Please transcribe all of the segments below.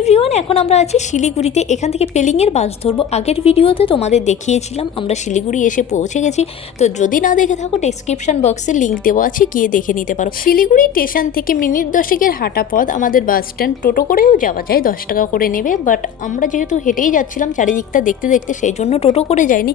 Everyone, এখন আমরা আছি শিলিগুড়িতে। এখান থেকে পেলিংয়ের বাস ধরবো। আগের ভিডিওতে তোমাদের দেখিয়েছিলাম আমরা শিলিগুড়ি এসে পৌঁছে গেছি। তো যদি না দেখে থাকো, ডেসক্রিপশন বক্সে লিঙ্ক দেওয়া আছে, গিয়ে দেখে নিতে পারো। শিলিগুড়ি স্টেশন থেকে মিনিট 10-এর হাঁটা পথ আমাদের বাস স্ট্যান্ড। টোটো করেও যাওয়া যায়, 10 টাকা করে নেবে, বাট আমরা যেহেতু হেঁটেই যাচ্ছিলাম চারিদিকটা দেখতে দেখতে, সেই জন্য টোটো করে যাইনি।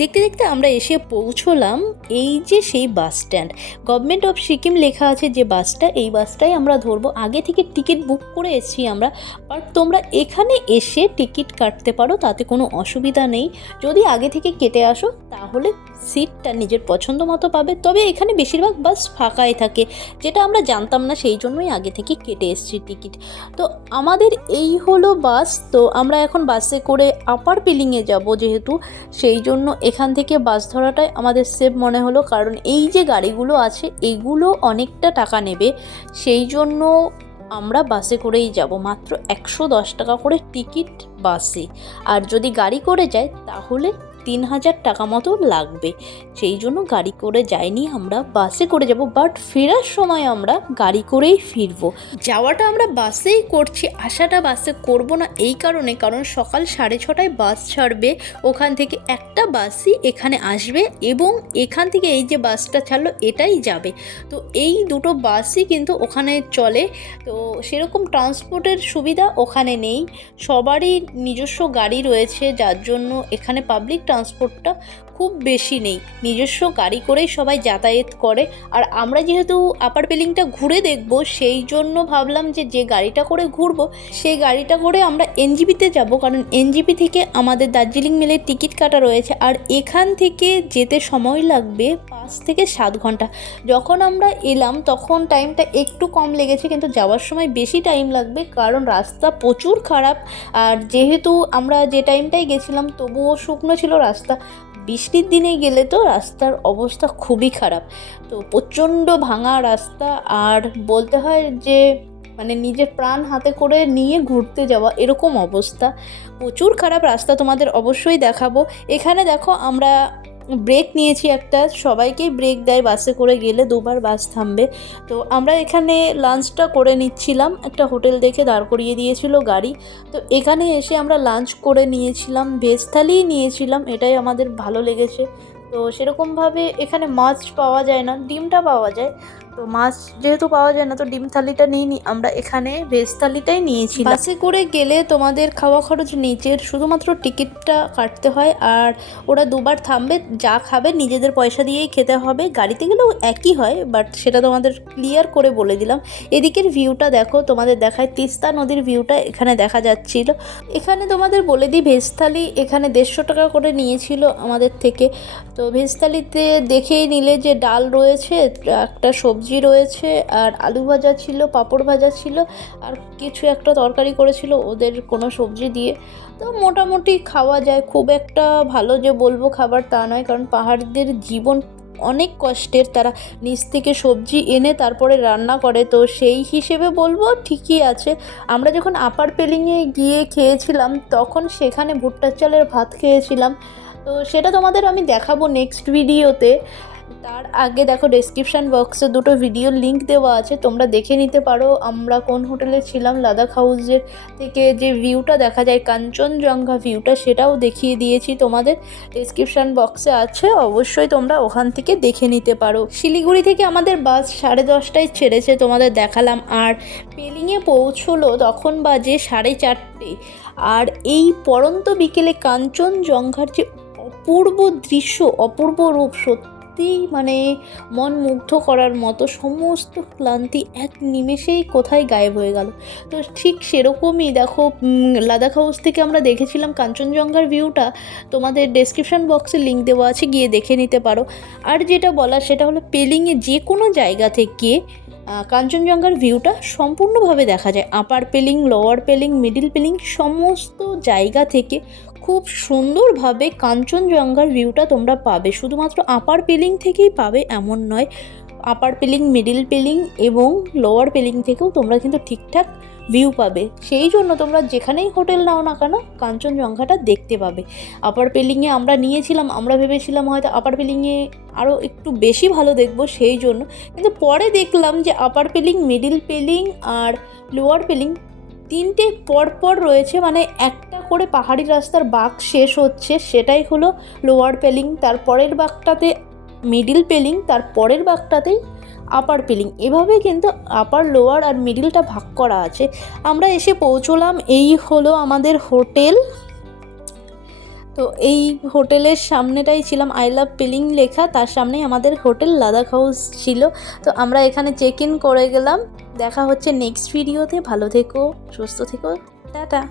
দেখতে দেখতে আমরা এসে পৌঁছলাম এই যে সেই bus stand. Government of Sikkim লেখা আছে যে বাসটা, এই বাসটাই আমরা ধরবো। আগে থেকে টিকিট বুক করে এসেছি আমরা, বাট তোমরা এখানে এসে টিকিট কাটতে পারো, তাতে কোনো অসুবিধা নেই। যদি আগে থেকে কেটে আসো তাহলে সিটটা নিজের পছন্দ মতো পাবে। তবে এখানে বেশিরভাগ বাস ফাঁকাই থাকে, যেটা আমরা জানতাম না, সেই জন্যই আগে থেকে কেটে এসেছি টিকিট। তো আমাদের এই হলো বাস। তো আমরা এখন বাসে করে আপার পিলিংয়ে যাব, যেহেতু সেই জন্য এখান থেকে বাস ধরাটাই আমাদের সেফ মনে হলো। কারণ এই যে গাড়িগুলো আছে এগুলো অনেকটা টাকা নেবে, সেই জন্য আমরা বাসে করেই যাব। মাত্র 110 টাকা করে টিকিট বাসে, আর যদি গাড়ি করে যায় তাহলে 3000 টাকা মতো লাগবে। সেই জন্য গাড়ি করে যাইনি, আমরা বাসে করে যাব। বাট ফেরার সময় আমরা গাড়ি করেই ফিরবো। যাওয়াটা আমরা বাসেই করছি, আসাটা বাসে করব না। এই কারণ সকাল 6:30টায় বাস ছাড়বে ওখান থেকে, একটা বাসই এখানে আসবে এবং এখান থেকে এই যে বাসটা ছাড়লো এটাই যাবে। তো এই দুটো বাসই কিন্তু ওখানে চলে। তো সেরকম ট্রান্সপোর্টের সুবিধা ওখানে নেই, সবারই নিজস্ব গাড়ি রয়েছে, যার জন্য এখানে পাবলিক ট্রান্সপোর্টটা খুব বেশি নেই। নিজস্ব গাড়ি করেই সবাই যাতায়াত করে। আর আমরা যেহেতু আপার পেলিংটা ঘুরে দেখব, সেই জন্য ভাবলাম যে গাড়িটা করে ঘুরবো সেই গাড়িটা করে আমরা এনজিপিতে যাব। কারণ এনজিপি থেকে আমাদের দার্জিলিং মেলের টিকিট কাটা রয়েছে, আর এখান থেকে যেতে সময় লাগবে 5 থেকে 7 ঘন্টা। যখন আমরা এলাম তখন টাইমটা একটু কম লেগেছে, কিন্তু যাওয়ার সময় বেশি টাইম লাগবে, কারণ রাস্তা প্রচুর খারাপ। আর যেহেতু আমরা যে টাইমটাই গেছিলাম তবুও শুকনো ছিল রাস্তা, বৃষ্টির দিনে গেলে তো রাস্তার অবস্থা খুবই খারাপ। তো প্রচণ্ড ভাঙা রাস্তা, আর বলতে হয় যে মানে নিজের প্রাণ হাতে করে নিয়ে ঘুরতে যাওয়া এরকম অবস্থা। প্রচুর খারাপ রাস্তা, তোমাদের অবশ্যই দেখাবো। এখানে দেখো আমরা ব্রেক নিয়েছি একটা, সবাইকেই ব্রেক দেয় বাসে করে গেলে, 2বার বাস থামবে। তো আমরা এখানে লাঞ্চটা করে নিচ্ছিলাম, একটা হোটেল দেখে দাঁড় করিয়ে দিয়েছিল গাড়ি। তো এখানে এসে আমরা লাঞ্চ করে নিয়েছিলাম, ভেজ থালিই নিয়েছিলাম, এটাই আমাদের ভালো লেগেছে। তো সেরকমভাবে এখানে মাছ পাওয়া যায় না, ডিমটা পাওয়া যায়। তো মাছ যেহেতু পাওয়া যায় না, তো ডিম থালিটা নিইনি আমরা, এখানে ভেজ থালিটাই নিয়েছি। বাসে করে গেলে তোমাদের খাওয়া খরচ নিচের, শুধুমাত্র টিকিটটা কাটতে হয়, আর ওরা 2বার থামবে, যা খাবে নিজেদের পয়সা দিয়েই খেতে হবে। গাড়িতে গেলেও একই হয়, বাট সেটা তোমাদের ক্লিয়ার করে বলে দিলাম। এদিকের ভিউটা দেখো, তোমাদের দেখায় তিস্তা নদীর ভিউটা এখানে দেখা যাচ্ছিল। এখানে তোমাদের বলে দিই, ভেজ থালি এখানে 150 টাকা করে নিয়েছিল আমাদের থেকে। তো ভেজ থালিতে দেখেই নিলে যে ডাল রয়েছে, একটা সবজি রয়েছে, আর আলু ভাজা ছিল, পাঁপড় ভাজা ছিল, আর কিছু একটা তরকারি করেছিল ওদের কোনো সবজি দিয়ে। তো মোটামুটি খাওয়া যায়, খুব একটা ভালো যে বলবো খাবার তা নয়, কারণ পাহাড়িদের জীবন অনেক কষ্টের, তারা নিচ থেকে সবজি এনে তারপরে রান্না করে। তো সেই হিসেবে বলবো ঠিকই আছে। আমরা যখন আপার পেলিংয়ে গিয়ে খেয়েছিলাম তখন সেখানে ভুট্টার চালের ভাত খেয়েছিলাম, তো সেটা তোমাদের আমি দেখাবো নেক্সট ভিডিওতে। তার আগে দেখো, ডেসক্রিপশান বক্সে 2টো ভিডিওর লিঙ্ক দেওয়া আছে, তোমরা দেখে নিতে পারো আমরা কোন হোটেলে ছিলাম। লাদাখ হাউসের থেকে যে ভিউটা দেখা যায়, কাঞ্চনজঙ্ঘা ভিউটা, সেটাও দেখিয়ে দিয়েছি তোমাদের, ডেসক্রিপশান বক্সে আছে, অবশ্যই তোমরা ওখান থেকে দেখে নিতে পারো। শিলিগুড়ি থেকে আমাদের বাস 10:30টায় ছেড়েছে, তোমাদের দেখালাম। আর পেলিংয়ে পৌঁছলো তখন বাজে 4:30। আর এই পড়ন্ত বিকেলে কাঞ্চনজঙ্ঘার যে অপূর্ব দৃশ্য, অপূর্ব রূপ, সত্যি মানে মন মুগ্ধ করার মতো। সমস্ত ক্লান্তি এক নিমেষেই কোথায় গায়েব হয়ে গেল। তো ঠিক সেরকমই দেখো, লাদাখ হাউস থেকে আমরা দেখেছিলাম কাঞ্চনজঙ্ঘার ভিউটা, তোমাদের ডেসক্রিপশান বক্সে লিঙ্ক দেওয়া আছে, গিয়ে দেখে নিতে পারো। আর যেটা বলার সেটা হলো, পেলিংয়ে যে কোনো জায়গা থেকে কাঞ্চনজঙ্ঘার ভিউটা সম্পূর্ণভাবে দেখা যায়। আপার পেলিং, লোয়ার পেলিং, মিডিল পেলিং, সমস্ত জায়গা থেকে খুব সুন্দরভাবে কাঞ্চনজঙ্ঘার ভিউটা তোমরা পাবে। শুধুমাত্র আপার পেলিং থেকেই পাবে এমন নয়, আপার পেলিং, মিডিল পেলিং এবং লোয়ার পেলিং থেকেও তোমরা কিন্তু ঠিকঠাক ভিউ পাবে। সেই জন্য তোমরা যেখানেই হোটেল নাও না কেন কাঞ্চনজঙ্ঘাটা দেখতে পাবে। আপার পেলিংয়ে আমরা নিয়েছিলাম, আমরা ভেবেছিলাম হয়তো আপার পেলিংয়ে আরও একটু বেশি ভালো দেখবো, সেই জন্য। কিন্তু পরে দেখলাম যে আপার পেলিং, মিডিল পেলিং আর লোয়ার পেলিং তিনটে পরপর রয়েছে, মানে একটা করে পাহাড়ি রাস্তার বাঁক শেষ হচ্ছে, সেটাই হলো লোয়ার পেলিং, তারপরের বাঁকটাতে মিডিল পেলিং, তারপরের বাঁকটাতেই আপার পেলিং। এভাবে কিন্তু আপার লোয়ার আর মিডিলটা ভাগ করা আছে। আমরা এসে পৌঁছলাম, এই হলো আমাদের হোটেল। তো এই হোটেলের সামনেটাই ছিলাম, আই লাভ পেলিং লেখা, তার সামনেই আমাদের হোটেল লাদাখ হাউস ছিল। তো আমরা এখানে চেক ইন করে গেলাম। দেখা হচ্ছে নেক্সট ভিডিওতে। ভালো থেকো, সুস্থ থেকো, টাটা।